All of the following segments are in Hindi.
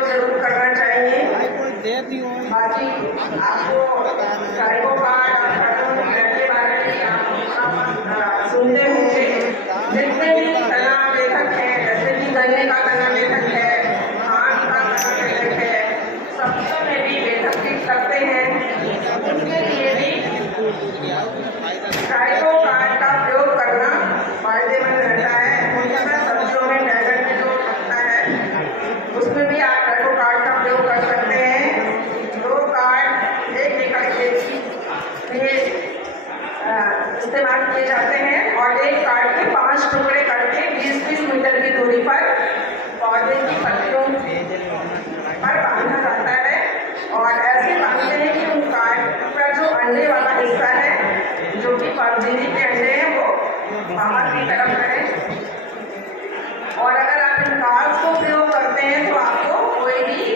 प्रयोग जरूर करना चाहिए। बाकी आपको ट्राइकोकार्ड के बारे में आप सुनते होंगे। जितने भी तना लेखक है, जैसे कि गन्ने का तना लेखक है, धान का तना लेखक है, सब्जियों में भी लेखक लिख सकते हैं। उनके लिए भी ट्राइकोकार्ड का प्रयोग करना फायदेमंद रहता है। उनका सब्जियों में बैंगन में जो लगता है उसमें भी आप ट्राइकोकार्ड का प्रयोग कर सकते हैं। 2 कार्ड 1 एकड़ खेती में इस्तेमाल किए जाते हैं और 1 कार्ड के 5 टुकड़े करके 20-20 मीटर की दूरी पर पौधे की पत्तियों पर बांधा जाता है और ऐसे बांधते हैं कि उन कार्ड का जो अंडे वाला हिस्सा है, जो कि परजीवी के अंडे हैं, वो बाहर की तरफ रहे। और अगर आप इन कार्ड्स को प्रयोग करते हैं तो आपको कोई भी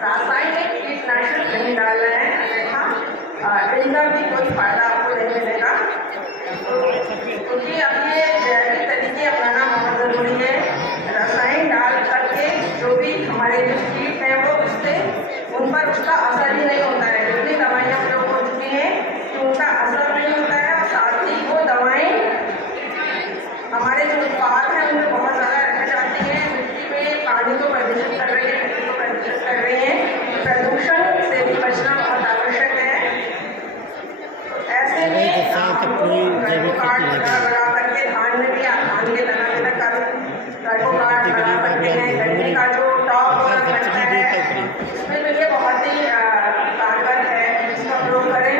रासायनिक कीटनाशक नहीं डालना है, अन्यथा इनका भी कोई फायदा आपको नहीं मिलेगा। क्योंकि अपने जैविक तरीके अपनाना बहुत ज़रूरी है। रसायन डाल करके जो भी हमारे जो कीट हैं वो उन पर उसका असर ही नहीं होता है। जितनी दवाइयाँ प्रयोग हो चुकी हैं कि उनका असर नहीं होता है और साथ ही वो दवाएं हमारे जो उत्पाद हैं उनमें बहुत ज़्यादा रह जाती हैं। मिट्टी में पानी को प्रदूषित कर रही है, मिट्टी को प्रदूषित कर रही हैं। प्रदूषण से भी बचना बहुत आवश्यक है। तो ऐसे में ट्राइकोकार्ड लगा करके धान में भी धान के तना लेखक का ट्राइकोकार्ड लगा करते हैं। गन्ने का जो टॉप बनता है उसमें भी ये बहुत ही कारगर है, इसका प्रयोग करें।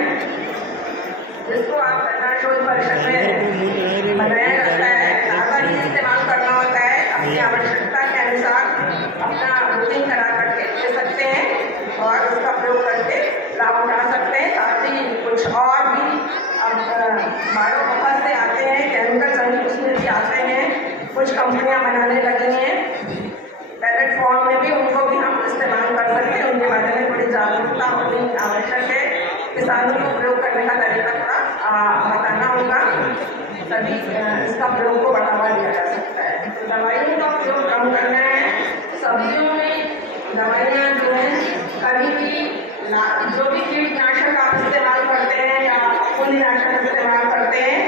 जिसको आप गन्ना शोध परिषद में बनाया जाता है, धागा ही इस्तेमाल करना होता है। अपनी आवश्यकता के अनुसार अपना रूटिंग करा करके ले सकते हैं और उसका प्रयोग करके लाभ उठा सकते हैं। साथ ही कुछ और भी बायो बहुत से आते हैं, केमिकल सभी उसमें भी आते हैं, कुछ कंपनियां बनाने लगी हैं। पैलेट फॉर्म में भी उनको भी हम इस्तेमाल कर सकते हैं। उनके बारे में थोड़ी जागरूकता होनी आवश्यक है। किसानों को प्रयोग करने का तरीका थोड़ा बताना होगा, तभी इसका प्रयोग को बढ़ावा दिया जा सकता है। तो दवाइयों का प्रयोग कम करना है। सब्जियों में दवाइयाँ जो हैं कभी भी जो भी कीटनाशक आप इस्तेमाल करते हैं या फूलनाशक इस्तेमाल करते हैं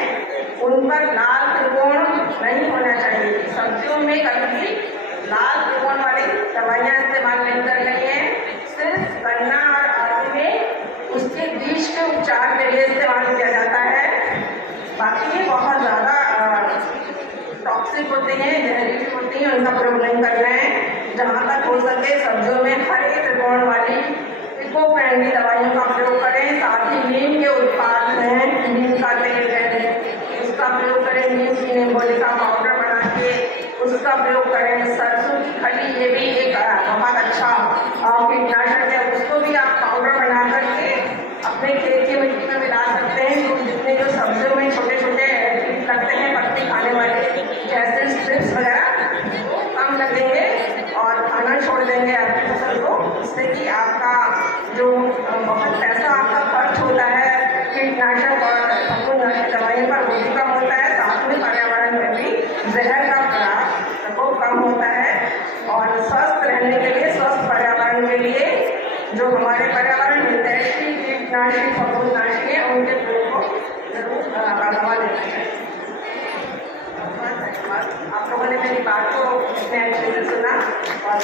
उन पर लाल त्रिकोण नहीं होना चाहिए। सब्जियों में कभी भी लाल त्रिकोण वाली दवाइयाँ इस्तेमाल नहीं करनी है। सिर्फ गन्ना और आलू में उसके बीज के उपचार के लिए इस्तेमाल किया जाता है। बाकी ये बहुत ज़्यादा टॉक्सिक होते हैं, जहरीली होती हैं, उनका प्रयोग नहीं करना है। जहाँ तक हो सके सब्जियों में हरे त्रिकोण वाली इको फ्रेंडली दवाइयों का प्रयोग करें। साथ ही नीम के उत्पाद हैं, नीम का तेल है, उसका प्रयोग करें। नीम की निम्बोली का पाउडर बना के उसका प्रयोग करें। सरसों की खली, ये भी एक बहुत अच्छा कीटनाशक है, उसको भी आप पाउडर बना करके अपने खेत की मिट्टी में मिला सकते हैं। तो जितने जो सब्जियों में छोटे छोटे कीट लगते हैं पत्ती खाने वाले, जैसे स्ट्रिप्स वगैरह, वो कम लगेंगे और खाना छोड़ देंगे आपकी फसल को। इससे कि आपका जो बहुत पैसा आपका खर्च होता है कीटनाशक और फफूंदनाशक दवाइयों पर, वो भी कम होता है। साथ में पर्यावरण में भी जहर का प्रभाव कम होता है। और स्वस्थ रहने के लिए, स्वस्थ पर्यावरण के लिए जो हमारे पर्यावरण हितैषी कीटनाशी फफूंदनाशी है उनके प्रयोग को जरूर बढ़ावा देना चाहिए। आप लोगों ने मेरी बात को इतने अच्छे से सुना, बहुत